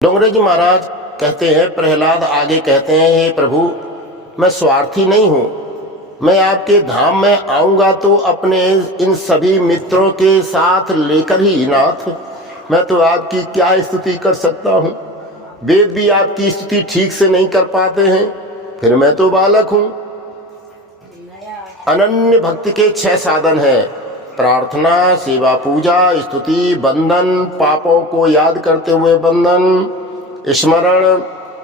डोंगरे जी महाराज कहते हैं, प्रहलाद आगे कहते हैं, हे प्रभु मैं स्वार्थी नहीं हूँ, मैं आपके धाम में आऊँगा तो अपने इन सभी मित्रों के साथ लेकर ही नाथ। मैं तो आपकी क्या स्तुति कर सकता हूँ, वेद भी आपकी स्तुति ठीक से नहीं कर पाते हैं, फिर मैं तो बालक हूँ। अनन्य भक्ति के 6 साधन हैं: प्रार्थना, सेवा, पूजा, स्तुति, बंधन, पापों को याद करते हुए बंधन, स्मरण,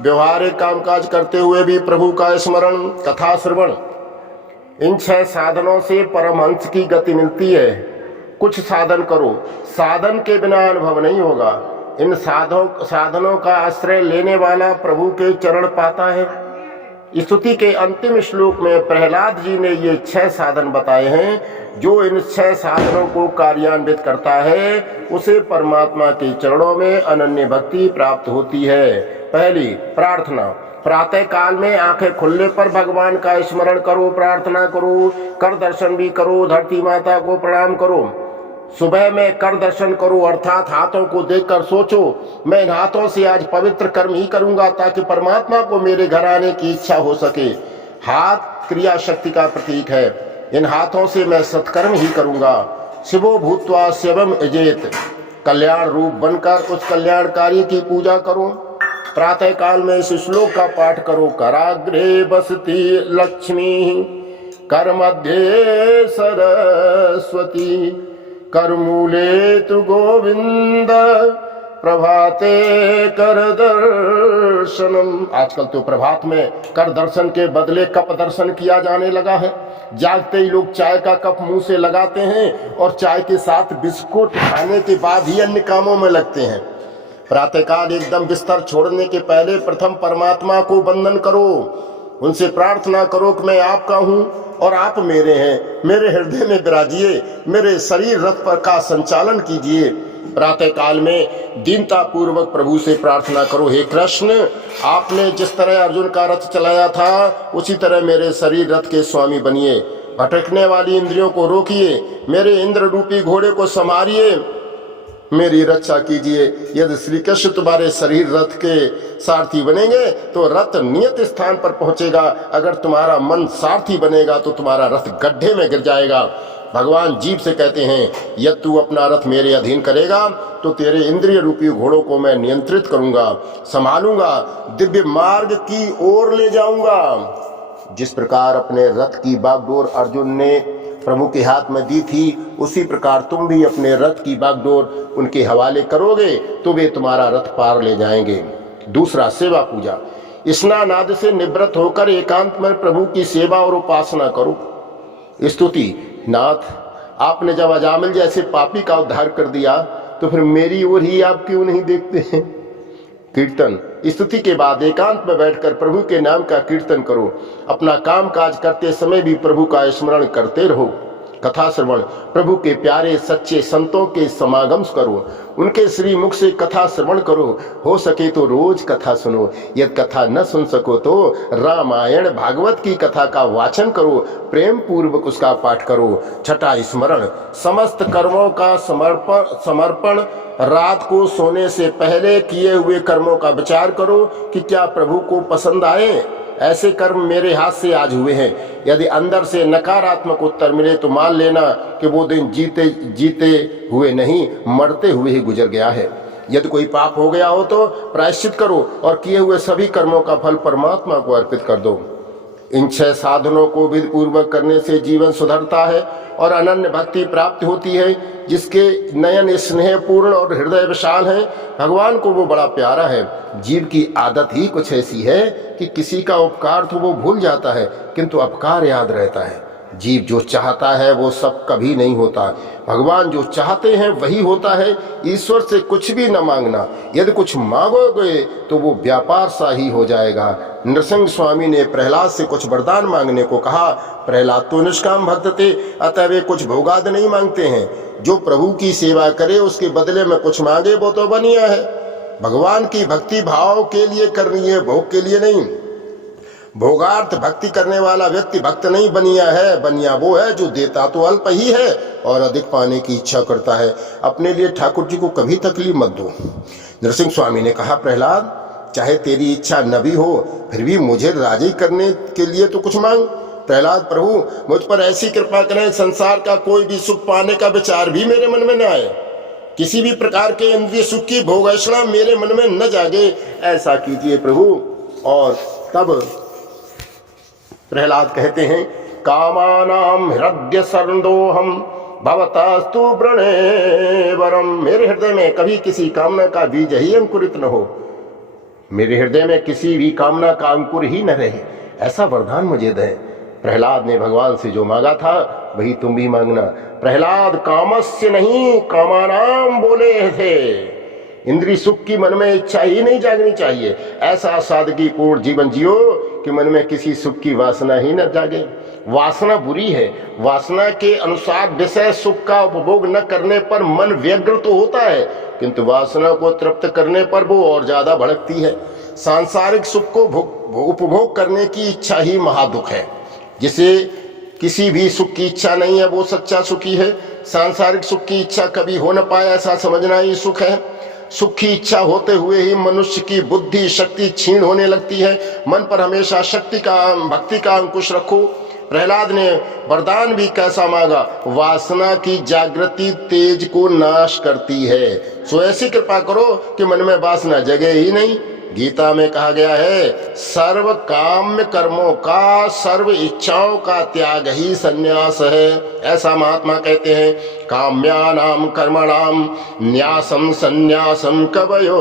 व्यवहारिक कामकाज करते हुए भी प्रभु का स्मरण, कथा श्रवण। इन 6 साधनों से परमहंस की गति मिलती है। कुछ साधन करो, साधन के बिना अनुभव नहीं होगा। इन साधनों का आश्रय लेने वाला प्रभु के चरण पाता है। स्तुति के अंतिम श्लोक में प्रहलाद जी ने ये 6 साधन बताए हैं। जो इन 6 साधनों को कार्यान्वित करता है उसे परमात्मा के चरणों में अनन्य भक्ति प्राप्त होती है। पहली, प्रार्थना। प्रातः काल में आंखें खुलने पर भगवान का स्मरण करो, प्रार्थना करो, कर दर्शन भी करो, धरती माता को प्रणाम करो। सुबह में कर दर्शन करो, अर्थात हाथों को देखकर सोचो, मैं इन हाथों से आज पवित्र कर्म ही करूंगा ताकि परमात्मा को मेरे घर आने की इच्छा हो सके। हाथ क्रिया शक्ति का प्रतीक है, इन हाथों से मैं सत्कर्म ही करूंगा। शिवो भूत्वा शिवम अजेत, कल्याण रूप बनकर उस कल्याणकारी की पूजा करो। प्रातः काल में इस श्लोक का पाठ करो। कराग्रे बसती लक्ष्मी, कर मध्य सरस्वती, करमूले तु गोविंद, प्रभाते कर दर्शनम। आजकल तो प्रभात में कर दर्शन के बदले कप दर्शन किया जाने लगा है। जागते ही लोग चाय का कप मुंह से लगाते हैं और चाय के साथ बिस्कुट खाने के बाद ही अन्य कामों में लगते हैं। प्रातःकाल एकदम बिस्तर छोड़ने के पहले प्रथम परमात्मा को वंदन करो, उनसे प्रार्थना करो कि मैं आपका हूँ और आप मेरे हैं, मेरे हृदय में विराजिए, मेरे शरीर रथ पर का संचालन कीजिए। प्रातः काल में दीनता पूर्वक प्रभु से प्रार्थना करो, हे कृष्ण आपने जिस तरह अर्जुन का रथ चलाया था उसी तरह मेरे शरीर रथ के स्वामी बनिए। भटकने वाली इंद्रियों को रोकिए, मेरे इंद्र रूपी घोड़े को संभालिए, मेरी रक्षा कीजिए। यदि श्री कृष्ण तुम्हारे शरीर रथ के सारथी बनेंगे तो रथ नियत स्थान पर पहुंचेगा, अगर तुम्हारा मन सारथी बनेगा तो तुम्हारा रथ गड्ढे में गिर जाएगा। भगवान जीव से कहते हैं, यदि तू अपना रथ मेरे अधीन करेगा तो तेरे इंद्रिय रूपी घोड़ों को मैं नियंत्रित करूंगा, संभालूंगा, दिव्य मार्ग की ओर ले जाऊंगा। जिस प्रकार अपने रथ की बागडोर अर्जुन ने प्रभु के हाथ में दी थी, उसी प्रकार तुम भी अपने रथ की बागडोर उनके हवाले करोगे तो वे तुम्हारा रथ पार ले जाएंगे। दूसरा, सेवा पूजा। स्नान आदि से निवृत्त होकर एकांत में प्रभु की सेवा और उपासना करो। स्तुति। नाथ आपने जब अजामिल जैसे पापी का उद्धार कर दिया तो फिर मेरी ओर ही आप क्यों नहीं देखते हैं। कीर्तन। स्तुति के बाद एकांत में बैठकर प्रभु के नाम का कीर्तन करो। अपना काम काज करते समय भी प्रभु का स्मरण करते रहो। कथा श्रवण। प्रभु के प्यारे सच्चे संतों के समागम करो, उनके श्री मुख से कथा श्रवण करो। हो सके तो रोज कथा सुनो, यदि कथा न सुन सको तो रामायण भागवत की कथा का वाचन करो, प्रेम पूर्वक उसका पाठ करो। छठा, स्मरण। समस्त कर्मों का समर्पण। रात को सोने से पहले किए हुए कर्मों का विचार करो कि क्या प्रभु को पसंद आए। ऐसे कर्म मेरे हाथ से आज हुए हैं। यदि अंदर से नकारात्मक उत्तर मिले तो मान लेना कि वो दिन जीते हुए नहीं, मरते हुए ही गुजर गया है। यदि कोई पाप हो गया हो तो प्रायश्चित करो और किए हुए सभी कर्मों का फल परमात्मा को अर्पित कर दो। इन 6 साधनों को विधि पूर्वक करने से जीवन सुधरता है और अनन्य भक्ति प्राप्त होती है। जिसके नयन स्नेह पूर्ण और हृदय विशाल है, भगवान को वो बड़ा प्यारा है। जीव की आदत ही कुछ ऐसी है कि किसी का उपकार तो वो भूल जाता है किंतु अपकार याद रहता है। जीव जो चाहता है वो सब कभी नहीं होता, भगवान जो चाहते हैं वही होता है। ईश्वर से कुछ भी न मांगना, यदि कुछ मांगोगे तो वो व्यापार सा ही हो जाएगा। नृसिंह स्वामी ने प्रहलाद से कुछ वरदान मांगने को कहा। प्रहलाद तो निष्काम भक्त थे, अतः वे कुछ भोगाद नहीं मांगते हैं। जो प्रभु की सेवा करे उसके बदले में कुछ मांगे वो तो बनिया है। भगवान की भक्ति भाव के लिए करनी है, भोग के लिए नहीं। भोगार्थ भक्ति करने वाला व्यक्ति भक्त नहीं बनिया है। बनिया वो है जो देता तो अल्प ही है और अधिक पाने की इच्छा करता है। अपने लिए ठाकुर जी को कभी तकलीफ मत दो। नरसिंह स्वामी ने कहा, प्रहलाद, चाहे तेरी इच्छा न भी हो, फिर भी मुझे राजी करने के लिए तो कुछ मांग। प्रहलाद, प्रभु मुझ पर ऐसी कृपा करें, संसार का कोई भी सुख पाने का विचार भी मेरे मन में न आए, किसी भी प्रकार के इंद्रिय सुख की भोगैषणा मेरे मन में न जागे, ऐसा कीजिए प्रभु। और तब प्रहलाद कहते हैं, कामानाम हृदय सरंदोहम भवतस्तु व्रणे वरम। मेरे हृदय में कभी किसी कामना का बीज ही अंकुरित न हो, मेरे हृदय में किसी भी कामना का अंकुर ही न रहे, ऐसा वरदान मुझे दे। प्रहलाद ने भगवान से जो मांगा था वही तुम भी मांगना। प्रहलाद कामस्य नहीं कामानाम बोले थे। इंद्रिय सुख की मन में इच्छा ही नहीं जागनी चाहिए। ऐसा सादगी पूर्ण जीवन जियो कि मन में किसी सुख की वासना ही न जागे। वासना बुरी है, वासना के अनुसार विषय सुख का उपभोग न करने पर मन व्यग्र तो होता है, किंतु वासना को तृप्त करने पर वो और ज्यादा भड़कती है। सांसारिक सुख को उपभोग करने की इच्छा ही महादुख है। जिसे किसी भी सुख की इच्छा नहीं है वो सच्चा सुखी है। सांसारिक सुख की इच्छा कभी हो न पाए ऐसा समझना ही सुख है। सुख की इच्छा होते हुए ही मनुष्य की बुद्धि शक्ति क्षीण होने लगती है। मन पर हमेशा भक्ति का अंकुश रखो। प्रहलाद ने वरदान भी कैसा मांगा, वासना की जागृति तेज को नाश करती है, सो ऐसी कृपा करो कि मन में वासना जगे ही नहीं। गीता में कहा गया है, सर्व काम्य कर्मों का, सर्व इच्छाओं का त्याग ही संन्यास है, ऐसा महात्मा कहते हैं। काम्यानाम कर्मणाम न्यासम संन्यासम कवयो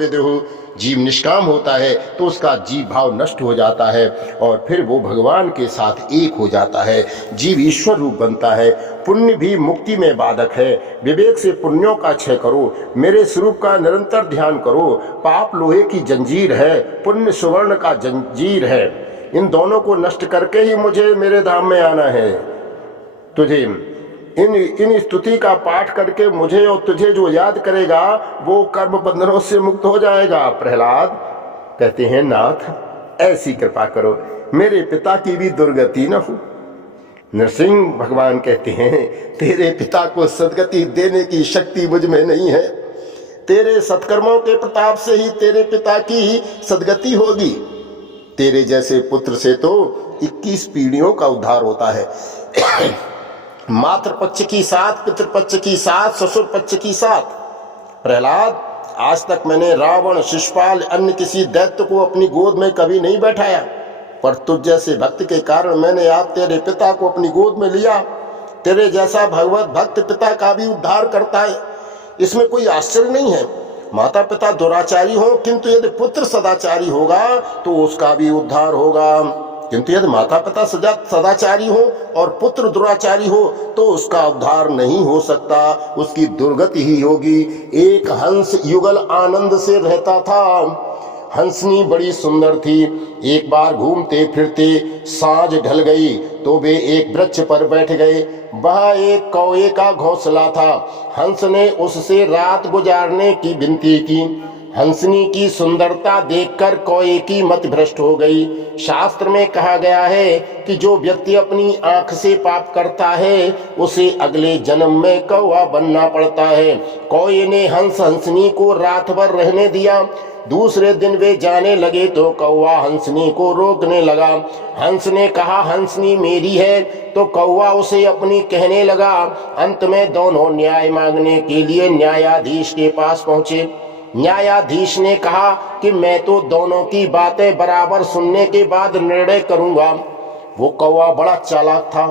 विदुः। जीव निष्काम होता है तो उसका जीव भाव नष्ट हो जाता है और फिर वो भगवान के साथ एक हो जाता है, जीव ईश्वर रूप बनता है। पुण्य भी मुक्ति में बाधक है। विवेक से पुण्यों का क्षय करो, मेरे स्वरूप का निरंतर ध्यान करो। पाप लोहे की जंजीर है, पुण्य सुवर्ण का जंजीर है। इन दोनों को नष्ट करके ही मुझे मेरे धाम में आना है। तुझे इन स्तुति का पाठ करके मुझे और तुझे जो याद करेगा वो कर्म बंधनों से मुक्त हो जाएगा। प्रहलाद कहते हैं, नाथ ऐसी कृपा करो मेरे पिता की भी दुर्गति न हो। नरसिंह भगवान कहते हैं, तेरे पिता को सदगति देने की शक्ति मुझ में नहीं है। तेरे सत्कर्मों के प्रताप से ही तेरे पिता की सदगति होगी। तेरे जैसे पुत्र से तो 21 पीढ़ियों का उद्धार होता है। मातृ पक्ष की 7, पितृपक्ष की 7, ससुर पक्ष की 7। प्रहलाद, आज तक मैंने रावण, शिशुपाल, अन्य किसी दैत्य को अपनी गोद में कभी नहीं बैठाया, पर तुझ जैसे भक्त के कारण मैंने आज तेरे पिता को अपनी गोद में लिया। तेरे जैसा भगवत भक्त पिता का भी उद्धार करता है, इसमें कोई आश्चर्य नहीं है। माता पिता दुराचारी हो, किंतु यदि पुत्र सदाचारी होगा तो उसका भी उद्धार होगा। किंतु यदि माता पिता सदाचारी हो और पुत्र दुराचारी हो तो उसका उद्धार नहीं हो सकता, उसकी दुर्गति ही होगी। एक हंस युगल आनंद से रहता था। हंसनी बड़ी सुंदर थी। एक बार घूमते फिरते सांझ ढल गई तो वे एक वृक्ष पर बैठ गए। वह एक कौवे का घोंसला था। हंस ने उससे रात गुजारने की विनती की। हंसनी की सुंदरता देखकर कौवे की मति भ्रष्ट हो गई। शास्त्र में कहा गया है कि जो व्यक्ति अपनी आंख से पाप करता है उसे अगले जन्म में कौवा बनना पड़ता है। कौवे ने हंसनी को रात भर रहने दिया। दूसरे दिन वे जाने लगे तो कौवा हंसनी को रोकने लगा। हंस ने कहा, हंसनी मेरी है, तो कौवा उसे अपनी कहने लगा। अंत में दोनों न्याय मांगने के लिए न्यायाधीश के पास पहुंचे। न्यायाधीश ने कहा कि मैं तो दोनों की बातें बराबर सुनने के बाद निर्णय करूंगा। वो कौवा बड़ा चालाक था।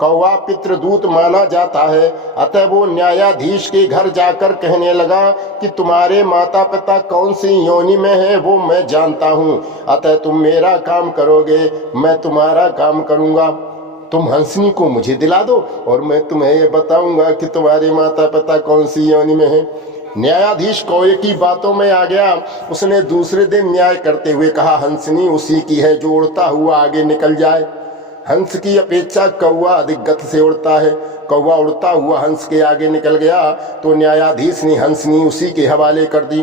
कौवा पितृदूत माना जाता है, अतः वो न्यायाधीश के घर जाकर कहने लगा कि तुम्हारे माता पिता कौन सी योनि में है वो मैं जानता हूँ, अतः तुम मेरा काम करोगे, मैं तुम्हारा काम करूँगा। तुम हंसनी को मुझे दिला दो और मैं तुम्हें ये बताऊंगा कि तुम्हारे माता पिता कौन सी योनि में है। न्यायाधीश कौवे की बातों में आ गया। उसने दूसरे दिन न्याय करते हुए कहा, हंसनी उसी की है जो उड़ता हुआ आगे निकल जाए। हंस की अपेक्षा कौवा अधिक गति से उड़ता है। कौवा उड़ता हुआ हंस के आगे निकल गया तो न्यायाधीश ने हंसनी उसी के हवाले कर दी।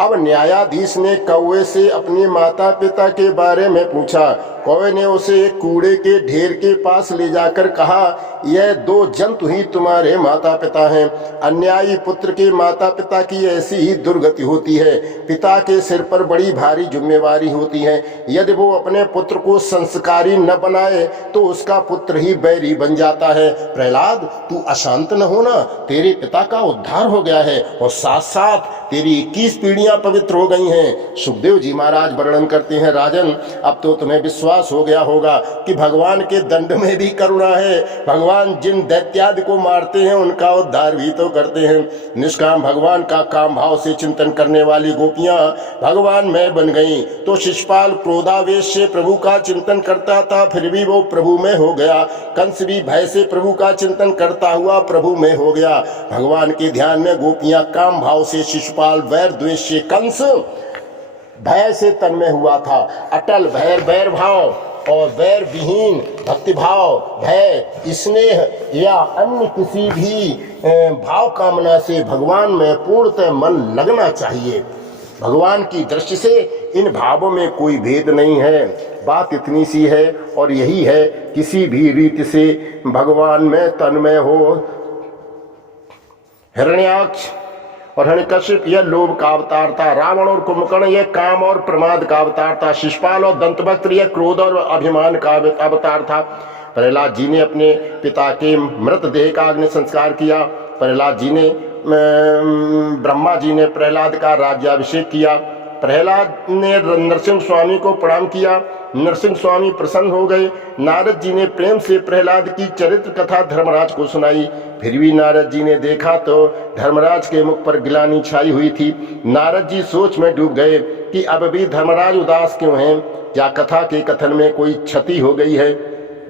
अब न्यायाधीश ने कौवे से अपने माता पिता के बारे में पूछा। कौवे ने उसे एक कूड़े के ढेर के पास ले जाकर कहा, यह 2 जंतु ही तुम्हारे माता पिता हैं। अन्यायी पुत्र के माता पिता की ऐसी ही दुर्गति होती है। पिता के सिर पर बड़ी भारी जिम्मेवारी होती है। यदि वो अपने पुत्र को संस्कारी न बनाए तो उसका पुत्र ही बैरी बन जाता है। प्रहलाद, तू अशांत न होना, तेरे पिता का उद्धार हो गया है और साथ साथ तेरी 21 पीढ़ियां पवित्र हो गई हैं। सुखदेव जी महाराज वर्णन करते हैं, राजन, अब तो तुम्हें विश्वास हो गया होगा कि भगवान के दंड में भी करुणा है। भगवान जिन दैत्यादि को मारते हैं उनका उद्धार भी तो करते हैं। निष्काम भगवान का काम भाव से चिंतन करने वाली गोपियां भगवान में बन गई। तो शिशुपाल क्रोधावेश से प्रभु का चिंतन करता था, फिर भी वो प्रभु में हो गया। कंस भी भय से प्रभु का चिंतन करता हुआ प्रभु में हो गया। भगवान के ध्यान में गोपियां काम भाव से शिशुपाल, वैर द्वेष से कंस, भय से तन्मय हुआ था। अटल वैर भाव और वैर विहीन भक्ति भाव, भय, स्नेह या अन्य किसी भी भाव कामना से भगवान में पूर्णतः मन लगना चाहिए। भगवान की दृष्टि से इन भावों में कोई भेद नहीं है। बात इतनी सी है और यही है, किसी भी रीति से भगवान में तन्मय हो। हिरण्याक्ष और हिरण्यकशिप यह लोभ का अवतार था। रावण और कुंभकर्ण यह काम और प्रमाद का अवतार था। शिशुपाल और दंतवक्त्र यह क्रोध और अभिमान का अवतार था। प्रहलाद जी ने अपने पिता के मृतदेह का अग्नि संस्कार किया। प्रहलाद जी ने ब्रह्मा जी ने प्रहलाद का राज्याभिषेक किया। प्रहलाद ने नरसिंह स्वामी को प्रणाम किया। नरसिंह स्वामी प्रसन्न हो गए। नारद जी ने प्रेम से प्रहलाद की चरित्र कथा धर्मराज को सुनाई। फिर भी नारद जी ने देखा तो धर्मराज के मुख पर गिलानी छाई हुई थी। नारद जी सोच में डूब गए कि अब भी धर्मराज उदास क्यों हैं? क्या कथा के कथन में कोई क्षति हो गई है,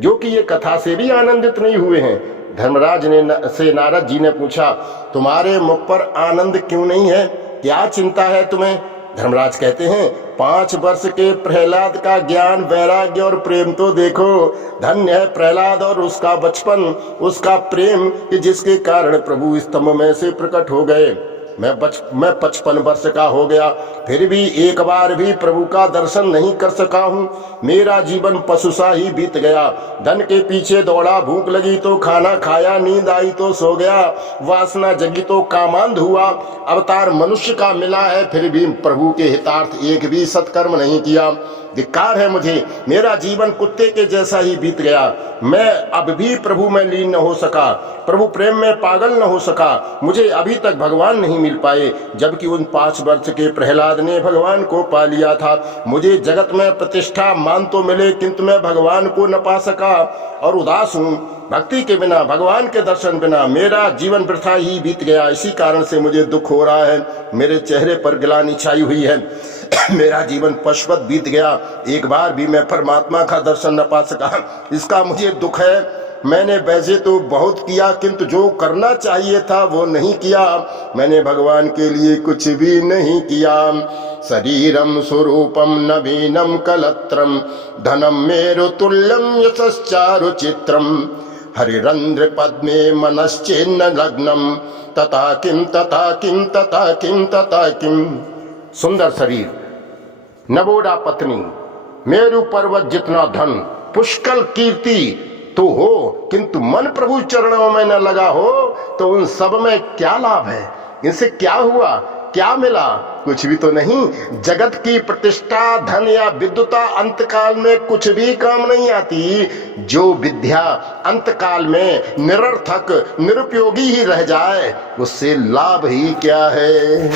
जो कि ये कथा से भी आनंदित नहीं हुए हैं? धर्मराज से नारद जी ने पूछा, तुम्हारे मुख पर आनंद क्यों नहीं है? क्या चिंता है तुम्हें? धर्मराज कहते हैं, 5 वर्ष के प्रहलाद का ज्ञान, वैराग्य और प्रेम तो देखो। धन्य है प्रहलाद और उसका बचपन, उसका प्रेम कि जिसके कारण प्रभु स्तंभ में से प्रकट हो गए। मैं 55 वर्ष का हो गया, फिर भी एक बार भी प्रभु का दर्शन नहीं कर सका हूँ। मेरा जीवन पशुसा ही बीत गया। धन के पीछे दौड़ा, भूख लगी तो खाना खाया, नींद आई तो सो गया, वासना जगी तो कामांध हुआ। अवतार मनुष्य का मिला है, फिर भी प्रभु के हितार्थ एक भी सत्कर्म नहीं किया। धिक्कार है मुझे, मेरा जीवन कुत्ते के जैसा ही बीत गया। मैं अब भी प्रभु में लीन न हो सका, प्रभु प्रेम में पागल न हो सका। मुझे अभी तक भगवान नहीं मिल पाए, जबकि उन 5 वर्ष के प्रहलाद ने भगवान को पा लिया था। मुझे जगत में प्रतिष्ठा, मान तो मिले, किंतु मैं भगवान को न पा सका और उदास हूँ। भक्ति के बिना, भगवान के दर्शन बिना मेरा जीवन वृथा ही बीत गया। इसी कारण से मुझे दुख हो रहा है। मेरे चेहरे पर गिलानी छाई हुई है। मेरा जीवन पशुवत बीत गया, एक बार भी मैं परमात्मा का दर्शन न पा सका। इसका मुझे दुख है। मैंने वैसे तो बहुत किया, किंतु जो करना चाहिए था वो नहीं किया। मैंने भगवान के लिए कुछ भी नहीं किया। शरीरम स्वरूपम नवीनम कलत्रम धनम मेरु तुल्यम यशश्चारु चित्रम हरिरंद्र पद्मे मनश्चेन्न लग्नम तथा किम तथा किम तथा किम तथा किम। सुंदर शरीर, नवोड़ा पत्नी, मेरु पर्वत जितना धन, पुष्कल कीर्ति तो हो, किंतु मन प्रभु चरणों में न लगा हो तो उन सब में क्या लाभ है? इनसे क्या हुआ, क्या मिला? कुछ भी तो नहीं। जगत की प्रतिष्ठा, धन या विद्वता अंतकाल में कुछ भी काम नहीं आती। जो विद्या अंतकाल में निरर्थक, निरुपयोगी ही रह जाए, उससे लाभ ही क्या है?